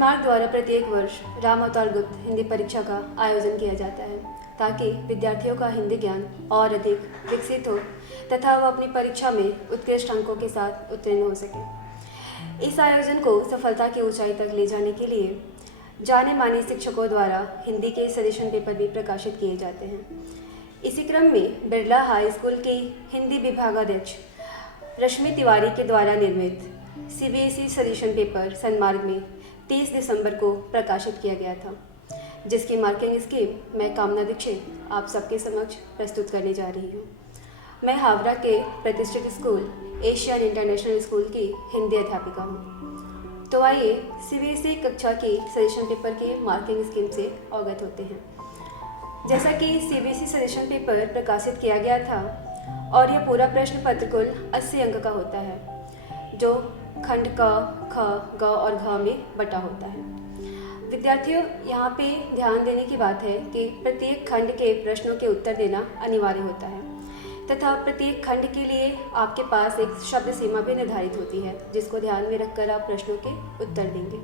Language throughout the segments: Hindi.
सन्मार्ग द्वारा प्रत्येक वर्ष राम अवतार गुप्त हिंदी परीक्षा का आयोजन किया जाता है ताकि विद्यार्थियों का हिंदी ज्ञान और अधिक विकसित हो तथा वह अपनी परीक्षा में उत्कृष्ट अंकों के साथ उत्तीर्ण हो सके। इस आयोजन को सफलता की ऊंचाई तक ले जाने के लिए जाने माने शिक्षकों द्वारा हिंदी के सजेशन पेपर भी प्रकाशित किए जाते हैं। इसी क्रम में बिरला हाई स्कूल की हिंदी विभागाध्यक्ष रश्मि तिवारी के द्वारा निर्मित CBSE सजेशन पेपर सन्मार्ग में 30 दिसंबर को प्रकाशित किया गया था, जिसकी मार्किंग स्कीम मैं कामना दीक्षित आप सबके समक्ष प्रस्तुत करने जा रही हूँ। मैं हावड़ा के प्रतिष्ठित स्कूल एशियन इंटरनेशनल स्कूल की हिंदी अध्यापिका हूँ। तो आइए CBSE कक्षा की सजेशन पेपर के मार्किंग स्कीम से अवगत होते हैं। जैसा कि CBSE सजेशन पेपर प्रकाशित किया गया था और यह पूरा प्रश्न पत्र कुल 80 अंक का होता है, जो खंड क, ख, ग और घ में बटा होता है। विद्यार्थियों, यहाँ पे ध्यान देने की बात है कि प्रत्येक खंड के प्रश्नों के उत्तर देना अनिवार्य होता है तथा प्रत्येक खंड के लिए आपके पास एक शब्द सीमा भी निर्धारित होती है, जिसको ध्यान में रखकर आप प्रश्नों के उत्तर देंगे।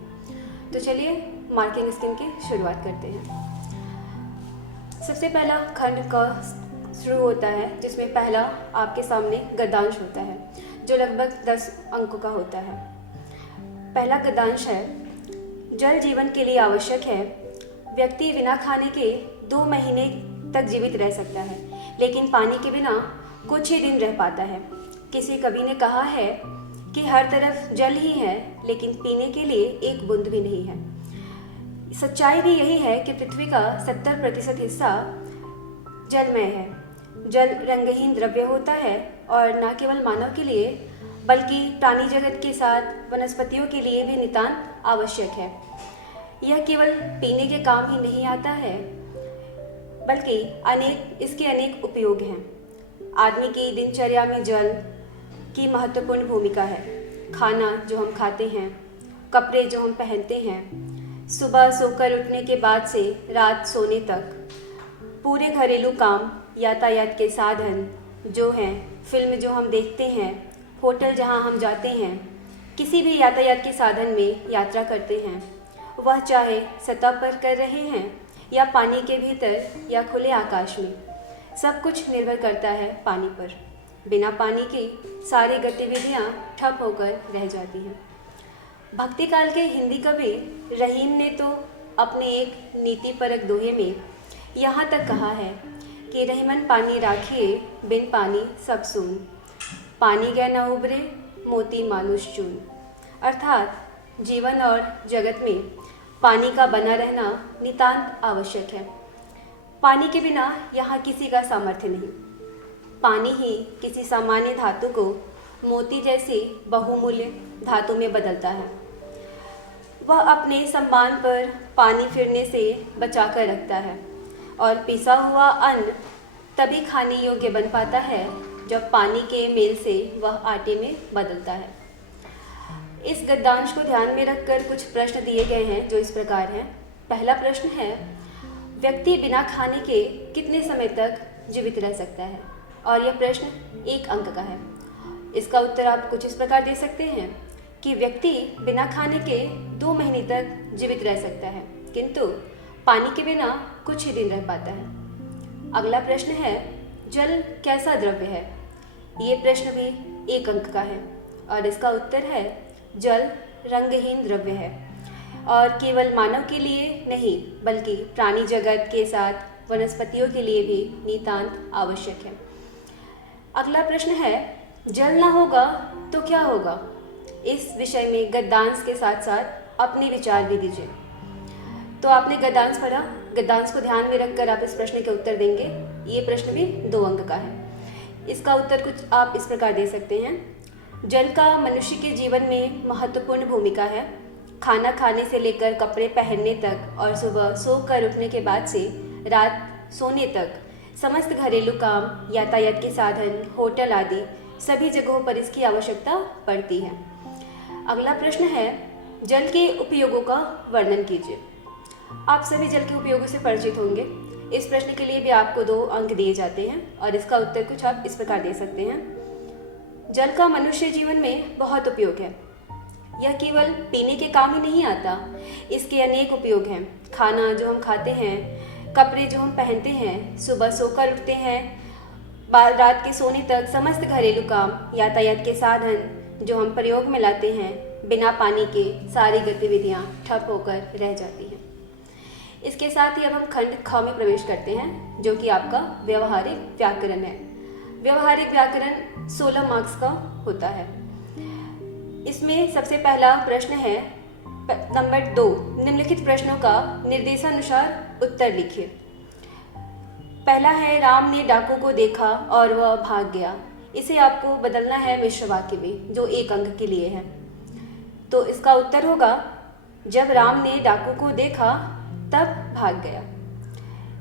तो चलिए मार्किंग स्कीम की शुरुआत करते हैं। सबसे पहला खंड क शुरू होता है, जिसमें पहला आपके सामने गद्यांश होता है, जो लगभग 10 अंकों का होता है। पहला गद्यांश है, जल जीवन के लिए आवश्यक है। व्यक्ति बिना खाने के 2 महीने तक जीवित रह सकता है, लेकिन पानी के बिना कुछ ही दिन रह पाता है। किसी कवि ने कहा है कि हर तरफ जल ही है, लेकिन पीने के लिए एक बूंद भी नहीं है। सच्चाई भी यही है कि पृथ्वी का 70% हिस्सा जलमय है। जल रंगहीन द्रव्य होता है और न केवल मानव के लिए बल्कि प्राणी जगत के साथ वनस्पतियों के लिए भी नितांत आवश्यक है। यह केवल पीने के काम ही नहीं आता है, बल्कि इसके अनेक उपयोग हैं। आदमी की दिनचर्या में जल की महत्वपूर्ण भूमिका है। खाना जो हम खाते हैं, कपड़े जो हम पहनते हैं, सुबह सोकर उठने के बाद से रात सोने तक, पूरे घरेलू काम, यातायात के साधन जो हैं, फिल्म जो हम देखते हैं, होटल जहां हम जाते हैं, किसी भी यातायात के साधन में यात्रा करते हैं, वह चाहे सतह पर कर रहे हैं या पानी के भीतर या खुले आकाश में, सब कुछ निर्भर करता है पानी पर। बिना पानी की सारी गतिविधियां ठप होकर रह जाती हैं। भक्ति काल के हिंदी कवि रहीम ने तो अपने एक नीतिपरक दोहे में यहाँ तक कहा है कि रहीमन पानी राखिए, बिन पानी सब सून, पानी गए न उबरे, मोती मानुष चून। अर्थात जीवन और जगत में पानी का बना रहना नितांत आवश्यक है। पानी के बिना यहाँ किसी का सामर्थ्य नहीं। पानी ही किसी सामान्य धातु को मोती जैसी बहुमूल्य धातु में बदलता है। वह अपने सम्मान पर पानी फिरने से बचाकर रखता है और पिसा हुआ अन्न तभी खाने योग्य बन पाता है जब पानी के मेल से वह आटे में बदलता है। इस गद्यांश को ध्यान में रखकर कुछ प्रश्न दिए गए हैं, जो इस प्रकार हैं। पहला प्रश्न है, व्यक्ति बिना खाने के कितने समय तक जीवित रह सकता है? और यह प्रश्न 1 अंक का है। इसका उत्तर आप कुछ इस प्रकार दे सकते हैं कि व्यक्ति बिना खाने के 2 महीने तक जीवित रह सकता है, किंतु पानी के बिना कुछ ही दिन रह पाता है। अगला प्रश्न है, जल कैसा द्रव्य है? ये प्रश्न भी 1 अंक का है और इसका उत्तर है, जल रंगहीन द्रव्य है और केवल मानव के लिए नहीं बल्कि प्राणी जगत के साथ वनस्पतियों के लिए भी नितांत आवश्यक है। अगला प्रश्न है, जल ना होगा तो क्या होगा? इस विषय में गद्यांश के साथ साथ अपने विचार भी दीजिए। तो आपने गद्यांश पढ़ा, गद्यांश को ध्यान में रखकर आप इस प्रश्न के उत्तर देंगे। ये प्रश्न भी 2 अंक का है। इसका उत्तर कुछ आप इस प्रकार दे सकते हैं, जल का मनुष्य के जीवन में महत्वपूर्ण भूमिका है। खाना खाने से लेकर कपड़े पहनने तक और सुबह सोकर उठने के बाद से रात सोने तक समस्त घरेलू काम, यातायात के साधन, होटल आदि सभी जगहों पर इसकी आवश्यकता पड़ती है। अगला प्रश्न है, जल के उपयोगों का वर्णन कीजिए। आप सभी जल के उपयोगों से परिचित होंगे। इस प्रश्न के लिए भी आपको 2 अंक दिए जाते हैं और इसका उत्तर कुछ आप इस प्रकार दे सकते हैं, जल का मनुष्य जीवन में बहुत उपयोग है। यह केवल पीने के काम ही नहीं आता, इसके अनेक उपयोग हैं। खाना जो हम खाते हैं, कपड़े जो हम पहनते हैं, सुबह सोकर उठते हैं, रात के सोने तक समस्त घरेलू काम, यातायात के साधन जो हम प्रयोग में लाते हैं, बिना पानी के सारी गतिविधियां ठप होकर रह जाती हैं। इसके साथ ही अब हम खंड ख में प्रवेश करते हैं, जो कि आपका व्यवहारिक व्याकरण है। व्यवहारिक व्याकरण 16 मार्क्स का होता है। इसमें सबसे पहला प्रश्न है नंबर 2, निम्नलिखित प्रश्नों का निर्देशानुसार उत्तर लिखिए। पहला है, राम ने डाकू को देखा और वह भाग गया। इसे आपको बदलना है मिश्र वाक्य में, जो 1 अंक के लिए है। तो इसका उत्तर होगा, जब राम ने डाकू को देखा तब भाग गया।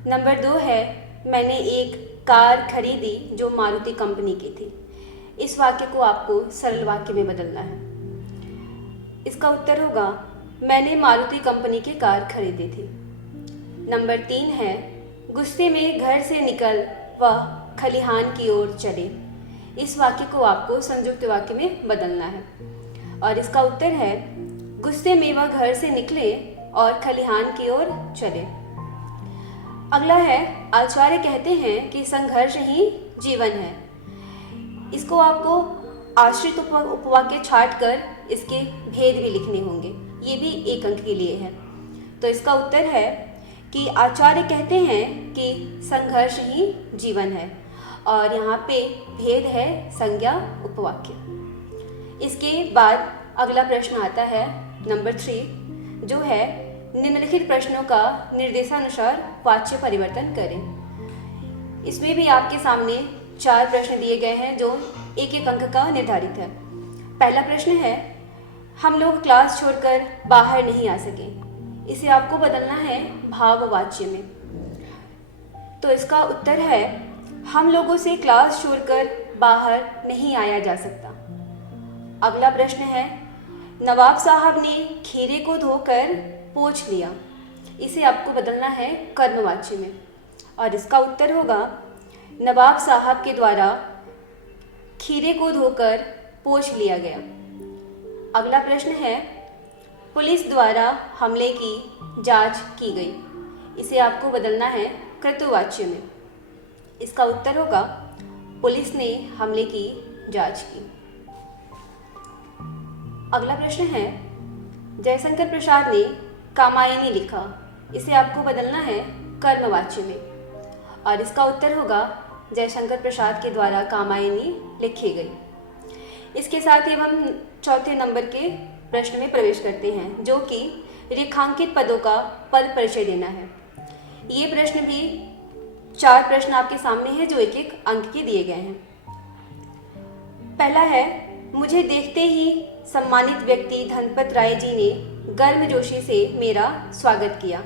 नंबर 2 है, मैंने एक कार खरीदी जो मारुति कंपनी की थी। इस वाक्य को आपको सरल वाक्य में बदलना है। इसका उत्तर होगा, मैंने मारुति कंपनी की कार खरीदी थी। नंबर 3 है, गुस्से में घर से निकल वह खलिहान की ओर चले। इस वाक्य को आपको संयुक्त वाक्य में बदलना है और इसका उत्तर है, गुस्से में वह घर से निकले और खलिहान की ओर चले। अगला है, आचार्य कहते हैं कि संघर्ष ही जीवन है। इसको आपको आश्रित उपवाक्य छाट कर इसके भेद भी लिखने होंगे। ये भी 1 अंक के लिए है। तो इसका उत्तर है कि आचार्य कहते हैं कि संघर्ष ही जीवन है और यहाँ पे भेद है संज्ञा उपवाक्य। इसके बाद अगला प्रश्न आता है नंबर 3, जो है निम्नलिखित प्रश्नों का निर्देशानुसार वाच्य परिवर्तन करें। इसमें भी आपके सामने 4 प्रश्न दिए गए हैं जो 1-1 अंक का निर्धारित है। पहला प्रश्न है, हम लोग क्लास छोड़कर बाहर नहीं आ सके। इसे आपको बदलना है भाववाच्य में। तो इसका उत्तर है, हम लोगों से क्लास छोड़कर बाहर नहीं आया जा सकता। अगला प्रश्न है, नवाब साहब ने खीरे को धोकर पोंछ लिया। इसे आपको बदलना है कर्मवाच्य में और इसका उत्तर होगा, नवाब साहब के द्वारा खीरे को धोकर पोंछ लिया गया। अगला प्रश्न है, पुलिस द्वारा हमले की जांच की गई। इसे आपको बदलना है कृतवाच्य में। इसका उत्तर होगा, पुलिस ने हमले की जांच की। अगला प्रश्न है, जयशंकर प्रसाद ने कामायनी लिखा। इसे आपको बदलना है कर्मवाच्य में और इसका उत्तर होगा, जयशंकर प्रसाद के द्वारा कामायनी लिखी गई। इसके साथ ही हम चौथे नंबर के प्रश्न में प्रवेश करते हैं, जो कि रेखांकित पदों का पद परिचय देना है। ये प्रश्न भी 4 प्रश्न आपके सामने हैं जो 1-1 अंक के दिए गए हैं। पहला है, मुझे देखते ही सम्मानित व्यक्ति धनपत राय जी ने गर्मजोशी से मेरा स्वागत किया।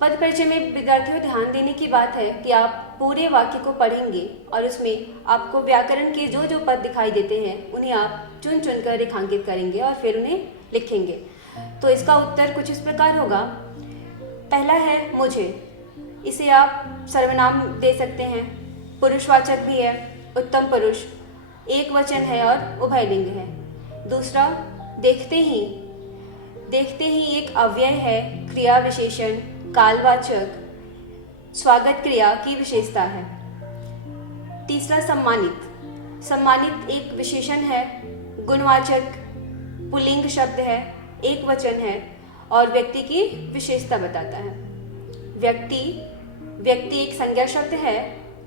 पद परिचय में विद्यार्थियों ध्यान देने की बात है कि आप पूरे वाक्य को पढ़ेंगे और उसमें आपको व्याकरण के जो जो पद दिखाई देते हैं उन्हें आप चुन चुन कर रेखांकित करेंगे और फिर उन्हें लिखेंगे। तो इसका उत्तर कुछ इस प्रकार होगा। पहला है मुझे, इसे आप सर्वनाम दे सकते हैं, पुरुषवाचक भी है, उत्तम पुरुष, एक वचन है और उभयलिंग है। दूसरा, देखते ही एक अव्यय है, क्रिया विशेषण, कालवाचक, स्वागत क्रिया की विशेषता है। तीसरा, सम्मानित एक विशेषण है, गुणवाचक, पुल्लिंग शब्द है, एक वचन है और व्यक्ति की विशेषता बताता है। व्यक्ति एक संज्ञा शब्द है,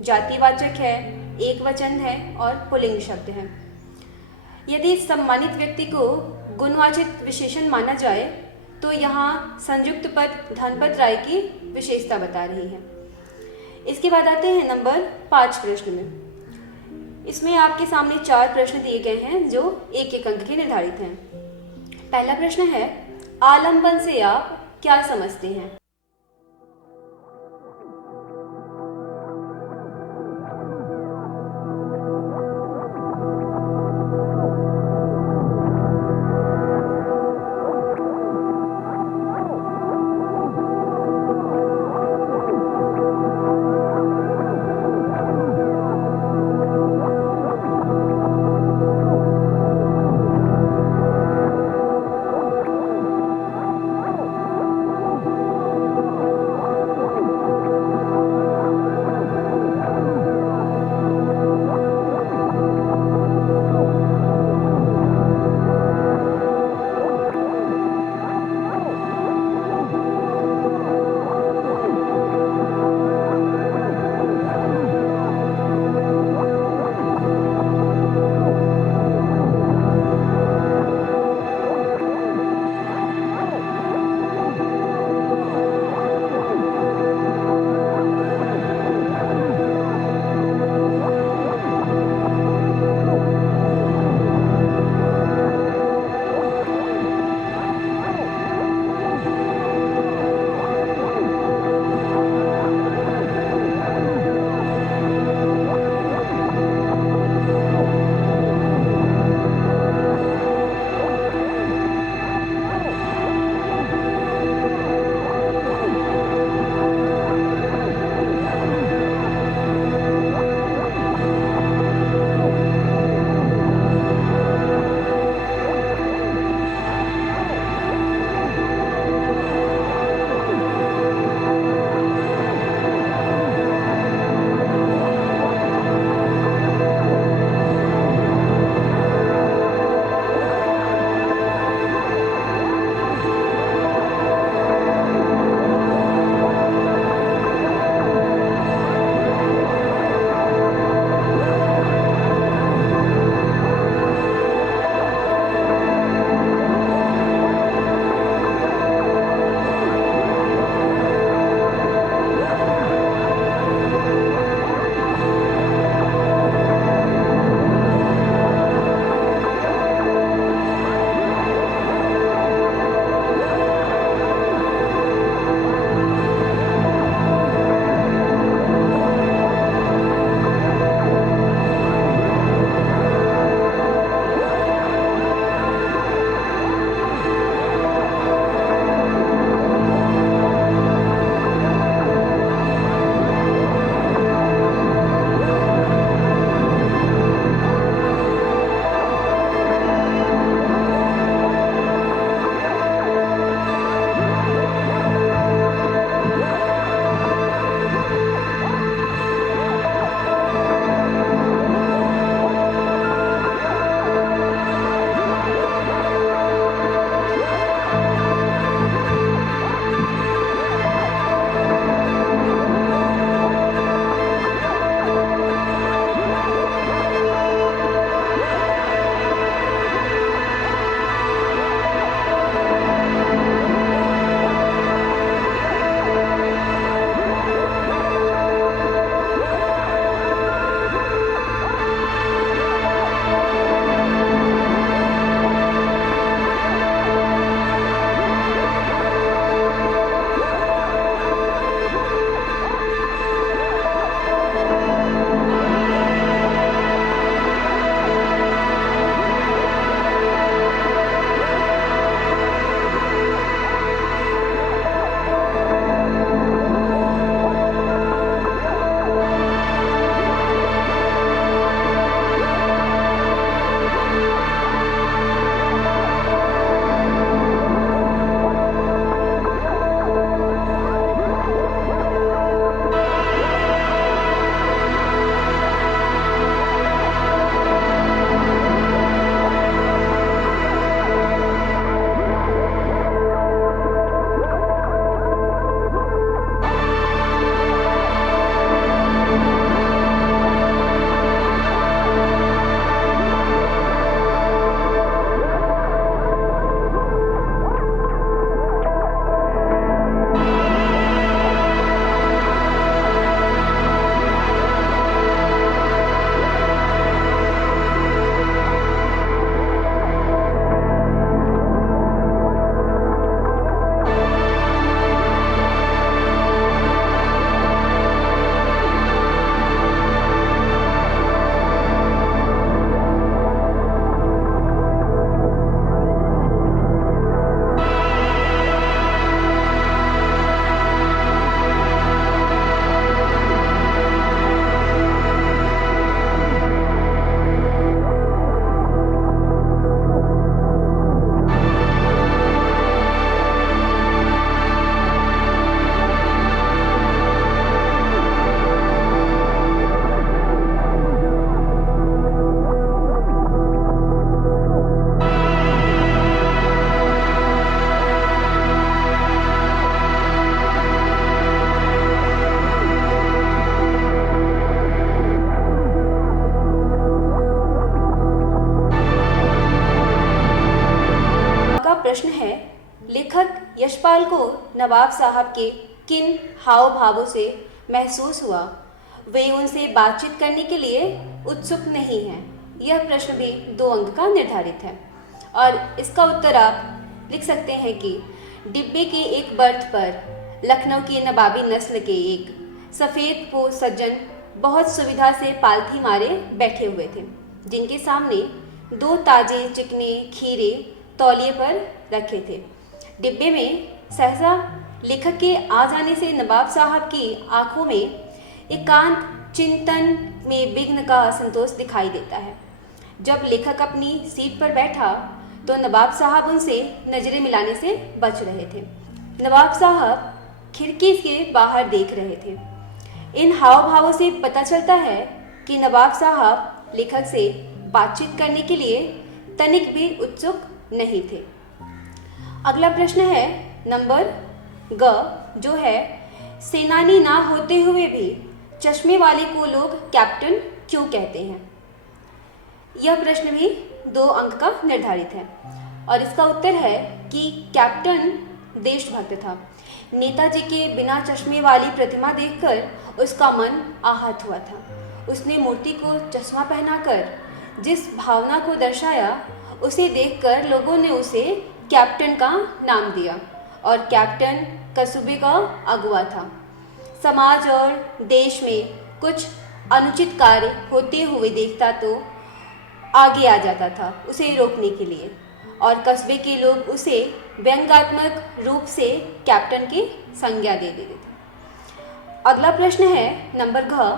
जातिवाचक है, एक वचन है और पुल्लिंग शब्द है। यदि सम्मानित व्यक्ति को गुणवाचित विशेषण माना जाए तो यहाँ संयुक्त पद धनपत राय की विशेषता बता रही है। इसके बाद आते हैं नंबर 5 प्रश्न में। इसमें आपके सामने 4 प्रश्न दिए गए हैं जो 1-1 अंक के निर्धारित हैं। पहला प्रश्न है, आलंबन से आप क्या समझते हैं? नवाब साहब के किन हाव भावों से महसूस हुआ वे उनसे बातचीत करने के लिए उत्सुक नहीं हैं। यह प्रश्न भी 2 अंक का निर्धारित है और इसका उत्तर आप लिख सकते हैं कि डिब्बे के एक बर्थ पर लखनऊ की नवाबी नस्ल के एक सफ़ेद पोश सज्जन बहुत सुविधा से पालथी मारे बैठे हुए थे, जिनके सामने 2 ताजे चिकने खीरे तौलिए पर रखे थे। डिब्बे में सहसा लेखक के आ जाने से नवाब साहब की आंखों में एकांत चिंतन में विघ्न का असंतोष दिखाई देता है। जब लेखक अपनी सीट पर बैठा तो नवाब साहब उनसे नजरें मिलाने से बच रहे थे। नवाब साहब खिड़की के बाहर देख रहे थे। इन हाव भावों से पता चलता है कि नवाब साहब लेखक से बातचीत करने के लिए तनिक भी उत्सुक नहीं थे। अगला प्रश्न है नंबर ग, जो है सेनानी ना होते हुए भी चश्मे वाले को लोग कैप्टन क्यों कहते हैं। यह प्रश्न भी 2 अंक का निर्धारित है और इसका उत्तर है कि कैप्टन देशभक्त था। नेताजी के बिना चश्मे वाली प्रतिमा देखकर उसका मन आहत हुआ था। उसने मूर्ति को चश्मा पहनाकर जिस भावना को दर्शाया उसे देखकर लोगों ने उसे कैप्टन का नाम दिया और कैप्टन कस्बे का अगुवा था। समाज और देश में कुछ अनुचित कार्य होते हुए देखता तो आगे आ जाता था उसे रोकने के लिए और कस्बे के लोग उसे व्यंग्यात्मक रूप से कैप्टन की संज्ञा दे देते थे। अगला प्रश्न है नंबर घ,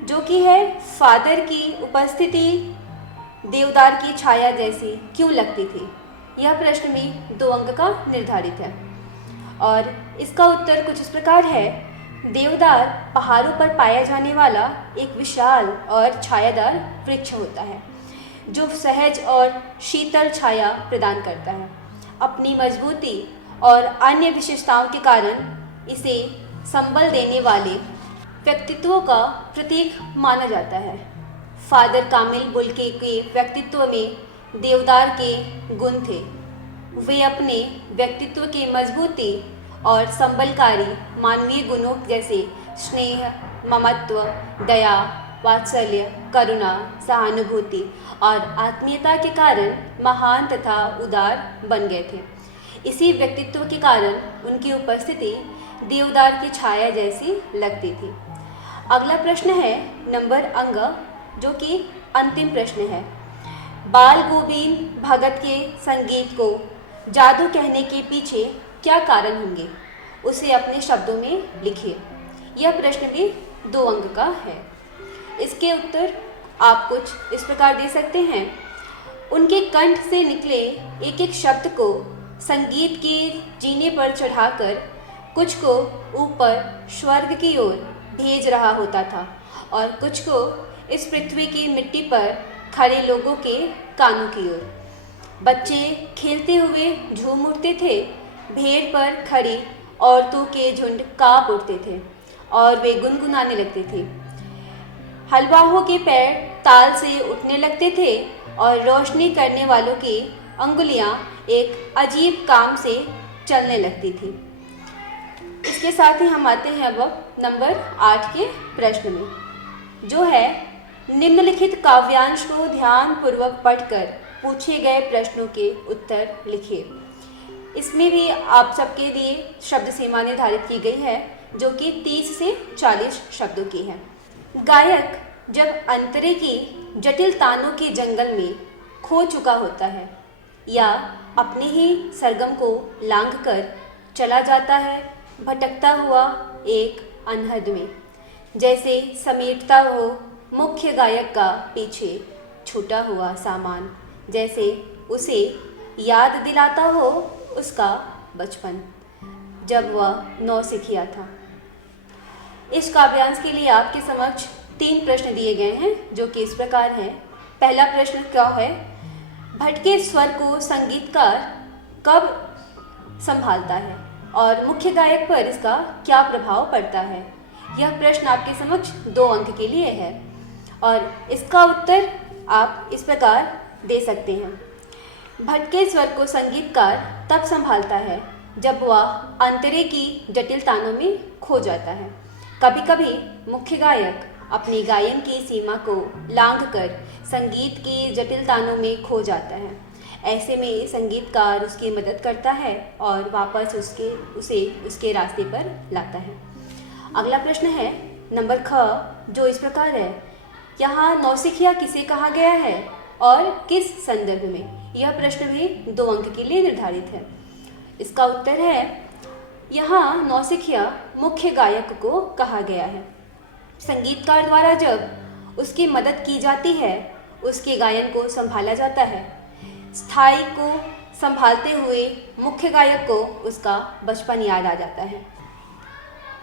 जो कि है फादर की उपस्थिति देवदार की छाया जैसी क्यों लगती थी। यह प्रश्न भी 2 अंक का निर्धारित है और इसका उत्तर कुछ इस प्रकार है। देवदार पहाड़ों पर पाया जाने वाला एक विशाल और छायादार वृक्ष होता है जो सहज और शीतल छाया प्रदान करता है। अपनी मजबूती और अन्य विशेषताओं के कारण इसे संबल देने वाले व्यक्तित्वों का प्रतीक माना जाता है। फादर कामिल बुल्के के व्यक्तित्व में देवदार के गुण थे। वे अपने व्यक्तित्व की मजबूती और संबलकारी मानवीय गुणों जैसे स्नेह, ममत्व, दया, वात्सल्य, करुणा, सहानुभूति और आत्मीयता के कारण महान तथा उदार बन गए थे। इसी व्यक्तित्व के कारण उनकी उपस्थिति देवदार की छाया जैसी लगती थी। अगला प्रश्न है नंबर अंग, जो कि अंतिम प्रश्न है। बाल गोविंद भगत के संगीत को जादू कहने के पीछे क्या कारण होंगे, उसे अपने शब्दों में लिखिए। यह प्रश्न भी 2 अंक का है। इसके उत्तर आप कुछ इस प्रकार दे सकते हैं। उनके कंठ से निकले एक एक शब्द को संगीत के जीने पर चढ़ाकर कुछ को ऊपर स्वर्ग की ओर भेज रहा होता था और कुछ को इस पृथ्वी की मिट्टी पर खड़े लोगों के कानों की ओर। बच्चे खेलते हुए झूम उठते थे। भेड़ पर खड़ी औरतों के झुंड कांप उठते थे और वे गुनगुनाने लगते थे। हलवाहों के पैर ताल से उठने लगते थे और रोशनी करने वालों की अंगुलियां एक अजीब काम से चलने लगती थी। इसके साथ ही हम आते हैं अब नंबर 8 के प्रश्न में, जो है निम्नलिखित काव्यांश को ध्यानपूर्वक पढ़कर पूछे गए प्रश्नों के उत्तर लिखिए। इसमें भी आप सबके लिए शब्द सीमा निर्धारित की गई है जो कि 30 से 40 शब्दों की है। गायक जब अंतरे की जटिल तानों के जंगल में खो चुका होता है या अपने ही सरगम को लांघकर चला जाता है भटकता हुआ एक अनहद में, जैसे समेटता हो मुख्य गायक का पीछे छूटा हुआ सामान, जैसे उसे याद दिलाता हो उसका बचपन जब वह नौसिखिया था। इस काव्यांश के लिए आपके समक्ष 3 प्रश्न दिए गए हैं जो कि इस प्रकार हैं। पहला प्रश्न क्या है, भटके स्वर को संगीतकार कब संभालता है और मुख्य गायक पर इसका क्या प्रभाव पड़ता है। यह प्रश्न आपके समक्ष 2 अंक के लिए है और इसका उत्तर आप इस प्रकार दे सकते हैं। भटके स्वर को संगीतकार तब संभालता है जब वह अंतरे की जटिल तानों में खो जाता है। कभी कभी मुख्य गायक अपनी गायन की सीमा को लांघकर संगीत की जटिल तानों में खो जाता है। ऐसे में संगीतकार उसकी मदद करता है और वापस उसे उसके रास्ते पर लाता है। अगला प्रश्न है नंबर ख, जो इस प्रकार है। यहाँ नौसिखिया किसे कहा गया है और किस संदर्भ में? यह प्रश्न भी 2 अंक के लिए निर्धारित है। इसका उत्तर है, यहाँ नौसिखिया मुख्य गायक को कहा गया है। संगीतकार द्वारा जब उसकी मदद की जाती है, उसके गायन को संभाला जाता है। स्थाई को संभालते हुए मुख्य गायक को उसका बचपन याद आ जाता है।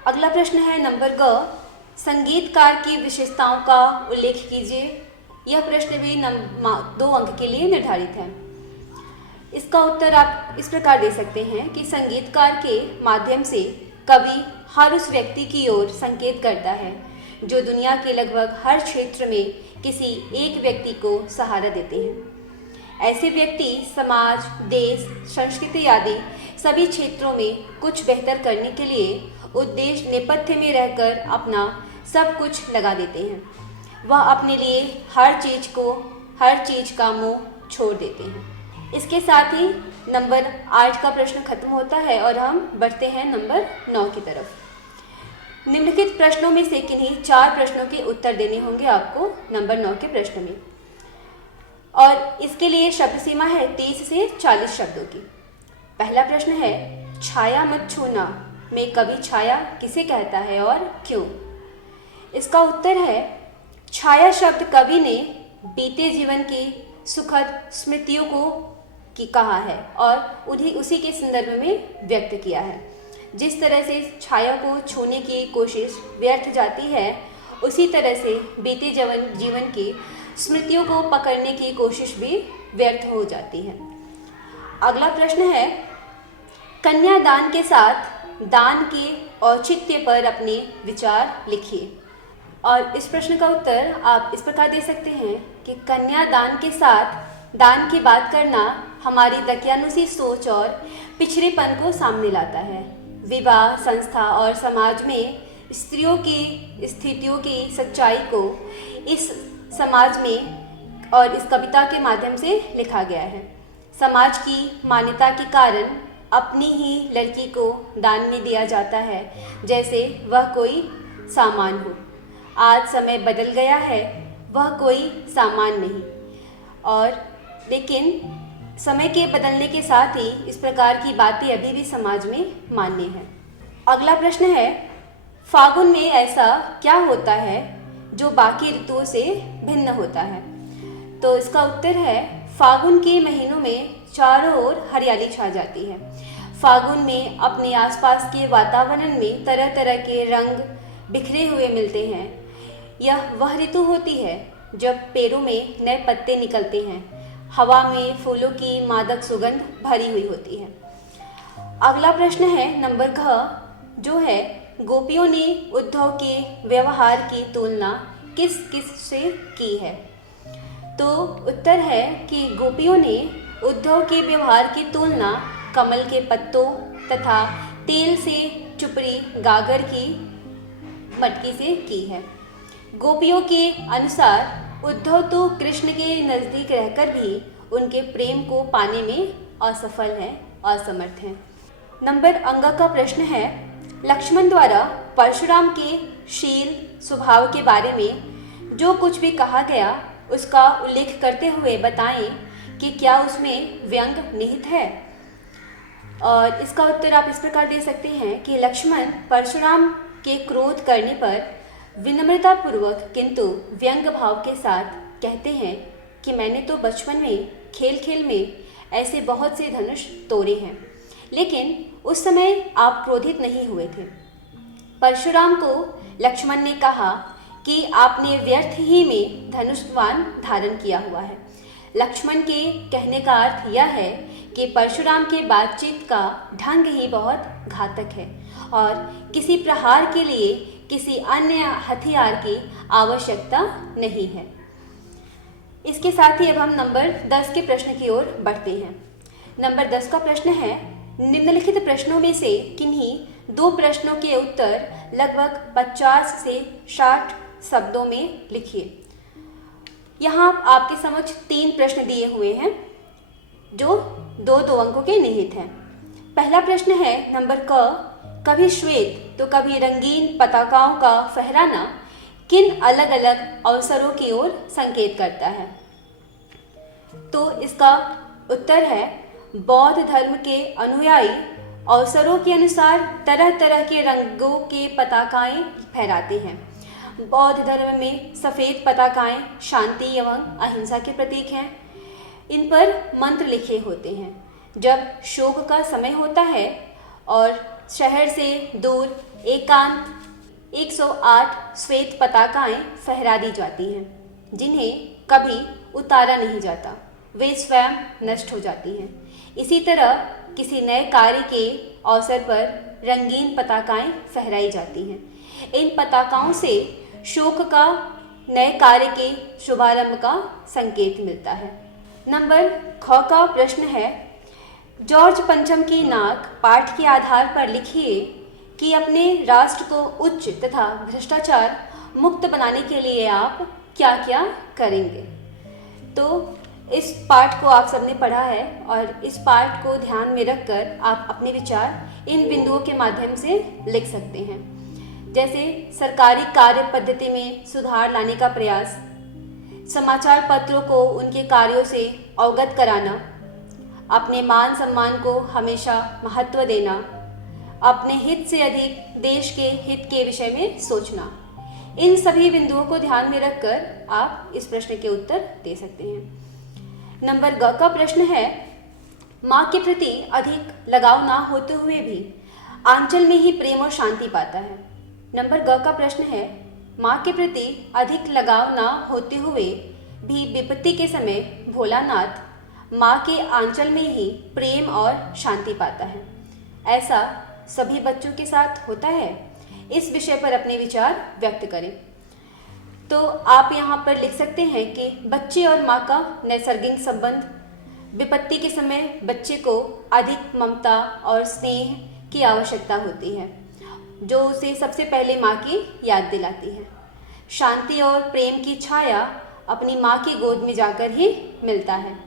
अगला प्रश्न है नंबर ग, संगीतकार की विशेषताओं का उल्लेख कीजिए। यह प्रश्न भी 2 अंक के लिए निर्धारित है। इसका उत्तर आप इस प्रकार दे सकते हैं कि संगीतकार के माध्यम से कवि हर उस व्यक्ति की ओर संकेत करता है जो दुनिया के लगभग हर क्षेत्र में किसी एक व्यक्ति को सहारा देते हैं। ऐसे व्यक्ति समाज, देश, संस्कृति आदि सभी क्षेत्रों में कुछ बेहतर करने के लिए उद्देश्य नेपथ्य में रहकर अपना सब कुछ लगा देते हैं। वह अपने लिए हर चीज का मोह छोड़ देते हैं। इसके साथ ही नंबर 8 का प्रश्न खत्म होता है और हम बढ़ते हैं नंबर 9 की तरफ। निम्नलिखित प्रश्नों में से किन्हीं 4 प्रश्नों के उत्तर देने होंगे आपको नंबर 9 के प्रश्न में, और इसके लिए शब्द सीमा है 30 से 40 शब्दों की। पहला प्रश्न है, छाया मत छूना में कवि छाया किसे कहता है और क्यों? इसका उत्तर है, छाया शब्द कवि ने बीते जीवन की सुखद स्मृतियों को कहा है और उसी के संदर्भ में व्यक्त किया है। जिस तरह से छाया को छूने की कोशिश व्यर्थ जाती है, उसी तरह से बीते जीवन की स्मृतियों को पकड़ने की कोशिश भी व्यर्थ हो जाती है। अगला प्रश्न है, कन्यादान के साथ दान के औचित्य पर अपने विचार लिखिए। और इस प्रश्न का उत्तर आप इस प्रकार दे सकते हैं कि कन्यादान के साथ दान की बात करना हमारी दकियानुसी सोच और पिछड़ेपन को सामने लाता है। विवाह संस्था और समाज में स्त्रियों की स्थितियों की सच्चाई को इस समाज में और इस कविता के माध्यम से लिखा गया है। समाज की मान्यता के कारण अपनी ही लड़की को दान में दिया जाता है जैसे वह कोई सामान हो। आज समय बदल गया है, वह कोई सामान नहीं, और लेकिन समय के बदलने के साथ ही इस प्रकार की बातें अभी भी समाज में मान्य हैं। अगला प्रश्न है, फागुन में ऐसा क्या होता है जो बाकी ऋतुओं से भिन्न होता है? तो इसका उत्तर है, फागुन के महीनों में चारों ओर हरियाली छा जाती है। फागुन में अपने आसपास के वातावरण में तरह तरह के रंग बिखरे हुए मिलते हैं। यह वह ऋतु होती है जब पेड़ों में नए पत्ते निकलते हैं, हवा में फूलों की मादक सुगंध भरी हुई होती है। अगला प्रश्न है नंबर घ, जो है गोपियों ने उद्धव के व्यवहार की तुलना किस किस से की है? तो उत्तर है कि गोपियों ने उद्धव के व्यवहार की तुलना कमल के पत्तों तथा तेल से चुपड़ी गागर की मटकी से की है। गोपियों के अनुसार उद्धव तो कृष्ण के नज़दीक रहकर भी उनके प्रेम को पाने में असफल हैं, असमर्थ हैं। नंबर अंगा का प्रश्न है, लक्ष्मण द्वारा परशुराम के शील स्वभाव के बारे में जो कुछ भी कहा गया उसका उल्लेख करते हुए बताएं कि क्या उसमें व्यंग निहित है? और इसका उत्तर आप इस प्रकार दे सकते हैं कि लक्ष्मण परशुराम के क्रोध करने पर विनम्रतापूर्वक किंतु व्यंग भाव के साथ कहते हैं कि मैंने तो बचपन में खेल खेल में ऐसे बहुत से धनुष तोड़े हैं, लेकिन उस समय आप क्रोधित नहीं हुए थे। परशुराम को लक्ष्मण ने कहा कि आपने व्यर्थ ही में धनुष बाण धारण किया हुआ है। लक्ष्मण के कहने का अर्थ यह है कि परशुराम के बातचीत का ढंग ही बहुत घातक है और किसी प्रहार के लिए किसी अन्य हथियार की आवश्यकता नहीं है। इसके साथ ही अब हम नंबर 10 के प्रश्न की ओर बढ़ते हैं। नंबर 10 का प्रश्न है, निम्नलिखित प्रश्नों में से किन्हीं 2 प्रश्नों के उत्तर लगभग 50 से 60 शब्दों में लिखिए। यहाँ आपके समक्ष 3 प्रश्न दिए हुए हैं जो 2-2 अंकों के निहित हैं। पहला प्रश्न है नंबर क, कभी श्वेत तो कभी रंगीन पताकाओं का फहराना किन अलग अलग अवसरों की ओर संकेत करता है? तो इसका उत्तर है बौद्ध धर्म के अनुयायी अवसरों के अनुसार तरह तरह के रंगों के पताकाएं फहराते हैं। बौद्ध धर्म में सफ़ेद पताकाएं शांति एवं अहिंसा के प्रतीक हैं। इन पर मंत्र लिखे होते हैं। जब शोक का समय होता है और शहर से दूर एकांत 108 श्वेत पताकाएं फहरा दी जाती हैं, जिन्हें कभी उतारा नहीं जाता, वे स्वयं नष्ट हो जाती हैं। इसी तरह किसी नए कार्य के अवसर पर रंगीन पताकाएं फहराई जाती हैं। इन पताकाओं से शोक का नए कार्य के शुभारंभ का संकेत मिलता है। नंबर ख का प्रश्न है जॉर्ज पंचम की नाक पाठ के आधार पर लिखिए कि अपने राष्ट्र को उच्च तथा भ्रष्टाचार मुक्त बनाने के लिए आप क्या क्या करेंगे। तो इस पाठ को आप सबने पढ़ा है और इस पाठ को ध्यान में रखकर आप अपने विचार इन बिंदुओं के माध्यम से लिख सकते हैं। जैसे सरकारी कार्य पद्धति में सुधार लाने का प्रयास, समाचार पत्रों को उनके कार्यों से अवगत कराना, अपने मान सम्मान को हमेशा महत्व देना, अपने हित से अधिक देश के हित के विषय में सोचना। इन सभी बिंदुओं को ध्यान में रखकर आप इस प्रश्न के उत्तर दे सकते हैं। नंबर ग का प्रश्न है माँ के प्रति अधिक लगाव ना होते हुए भी आंचल में ही प्रेम और शांति पाता है। नंबर ग का प्रश्न है माँ के प्रति अधिक लगाव ना होते हुए भी विपत्ति के समय भोलानाथ माँ के आंचल में ही प्रेम और शांति पाता है। ऐसा सभी बच्चों के साथ होता है? इस विषय पर अपने विचार व्यक्त करें। तो आप यहाँ पर लिख सकते हैं कि बच्चे और माँ का नैसर्गिक संबंध, विपत्ति के समय बच्चे को अधिक ममता और स्नेह की आवश्यकता होती है, जो उसे सबसे पहले माँ की याद दिलाती है। शांति और प्रेम की छाया अपनी माँ की गोद में जाकर ही मिलता है।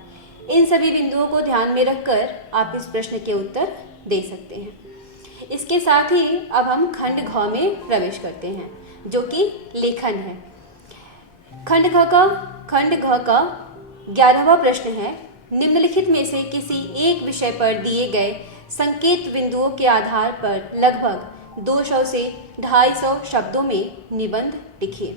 इन सभी बिंदुओं को ध्यान में रखकर आप इस प्रश्न के उत्तर दे सकते हैं। इसके साथ ही अब हम खंड घ में प्रवेश करते हैं, जो कि लेखन है। खंड घ का 11वां प्रश्न है निम्नलिखित में से किसी एक विषय पर दिए गए संकेत बिंदुओं के आधार पर लगभग 200 से 250 शब्दों में निबंध लिखिए।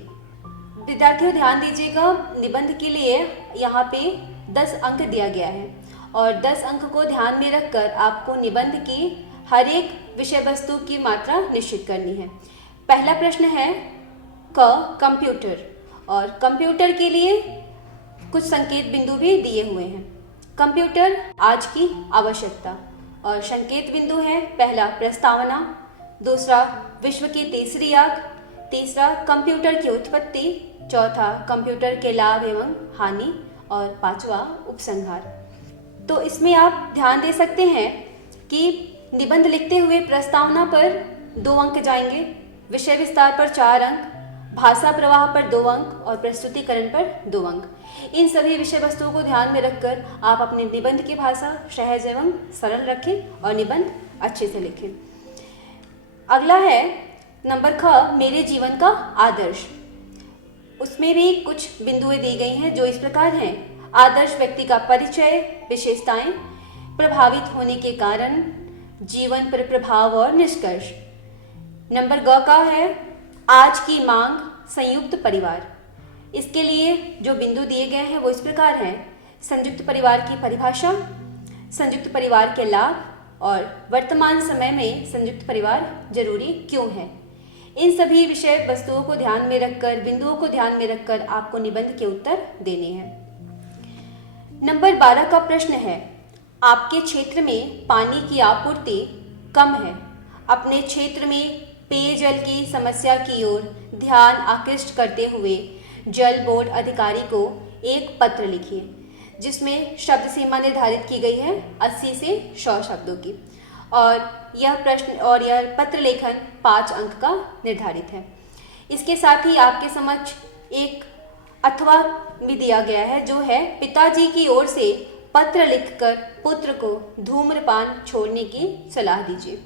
विद्यार्थियों ध्यान दीजिएगा, निबंध के लिए यहाँ पे 10 अंक दिया गया है और 10 अंक को ध्यान में रखकर आपको निबंध की हर एक विषय वस्तु की मात्रा निश्चित करनी है। पहला प्रश्न है कंप्यूटर, और कंप्यूटर के लिए कुछ संकेत बिंदु भी दिए हुए हैं। कंप्यूटर आज की आवश्यकता, और संकेत बिंदु है पहला प्रस्तावना, दूसरा विश्व की तीसरी आग, तीसरा कंप्यूटर की उत्पत्ति, चौथा कंप्यूटर के लाभ एवं हानि, और पांचवा उपसंहार। तो इसमें आप ध्यान दे सकते हैं कि निबंध लिखते हुए प्रस्तावना पर 2 अंक जाएंगे, विषय विस्तार पर 4 अंक, भाषा प्रवाह पर 2 अंक और प्रस्तुतिकरण पर 2 अंक। इन सभी विषय वस्तुओं को ध्यान में रखकर आप अपने निबंध की भाषा सहज एवं सरल रखें और निबंध अच्छे से लिखें। अगला है नंबर ख, मेरे जीवन का आदर्श। उसमें भी कुछ बिंदुएं दी गई हैं जो इस प्रकार हैं। आदर्श व्यक्ति का परिचय, विशेषताएं, प्रभावित होने के कारण, जीवन पर प्रभाव और निष्कर्ष। नंबर ग का है आज की मांग, संयुक्त परिवार। इसके लिए जो बिंदु दिए गए हैं वो इस प्रकार हैं। संयुक्त परिवार की परिभाषा, संयुक्त परिवार के लाभ और वर्तमान समय में संयुक्त परिवार जरूरी क्यों है। इन सभी विषय वस्तुओं को ध्यान में रखकर, बिंदुओं को ध्यान में रखकर आपको निबंध के उत्तर देने हैं। नंबर 12 का प्रश्न है आपके क्षेत्र में पानी की आपूर्ति कम है, अपने क्षेत्र में पेयजल की समस्या की ओर ध्यान आकृष्ट करते हुए जल बोर्ड अधिकारी को एक पत्र लिखिए, जिसमें शब्द सीमा निर्धारित की गई है 80 से 100 शब्दों की, और यह पत्र लेखन 5 अंक का निर्धारित है। इसके साथ ही आपके समक्ष एक अथवा भी दिया गया है, जो है पिताजी की ओर से पत्र लिखकर पुत्र को धूम्रपान छोड़ने की सलाह दीजिए।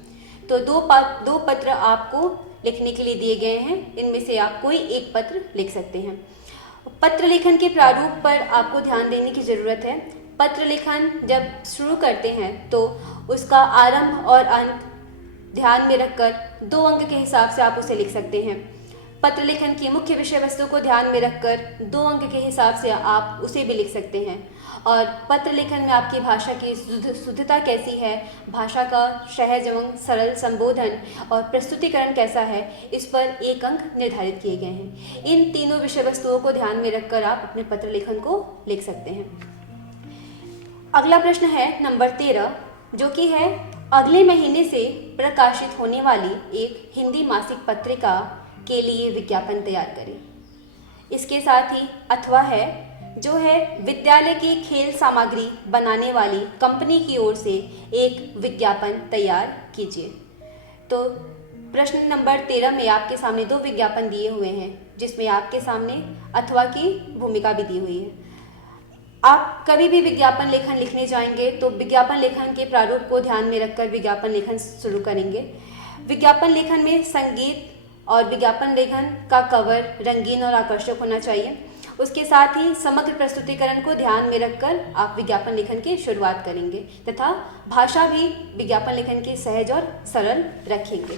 तो दो पत्र आपको लिखने के लिए दिए गए हैं, इनमें से आप कोई एक पत्र लिख सकते हैं। पत्र लेखन के प्रारूप पर आपको ध्यान देने की ज़रूरत है। पत्र लेखन जब शुरू करते हैं तो उसका आरंभ और अंत ध्यान में रखकर 2 अंक के हिसाब से आप उसे लिख सकते हैं। पत्र लेखन की मुख्य विषय वस्तु को ध्यान में रखकर 2 अंक के हिसाब से आप उसे भी लिख सकते हैं। और पत्र लेखन में आपकी भाषा की शुद्धता कैसी है, भाषा का सहज एवं सरल संबोधन और प्रस्तुतिकरण कैसा है, इस पर 1 अंक निर्धारित किए गए हैं। इन तीनों विषय वस्तुओं को ध्यान में रखकर आप अपने पत्र लेखन को लिख सकते हैं। अगला प्रश्न है नंबर 13, जो कि है अगले महीने से प्रकाशित होने वाली एक हिंदी मासिक पत्रिका के लिए विज्ञापन तैयार करें। इसके साथ ही अथवा है, जो है विद्यालय की खेल सामग्री बनाने वाली कंपनी की ओर से एक विज्ञापन तैयार कीजिए। तो प्रश्न नंबर 13 में आपके सामने 2 विज्ञापन दिए हुए हैं, जिसमें आपके सामने अथवा की भूमिका भी दी हुई है। आप कभी भी विज्ञापन लेखन लिखने जाएंगे तो विज्ञापन लेखन के प्रारूप को ध्यान में रखकर विज्ञापन लेखन शुरू करेंगे। विज्ञापन लेखन में संगीत और विज्ञापन लेखन का कवर रंगीन और आकर्षक होना चाहिए। उसके साथ ही समग्र प्रस्तुतिकरण को ध्यान में रखकर आप विज्ञापन लेखन की शुरुआत करेंगे तथा भाषा भी विज्ञापन लेखन की सहज और सरल रखेंगे।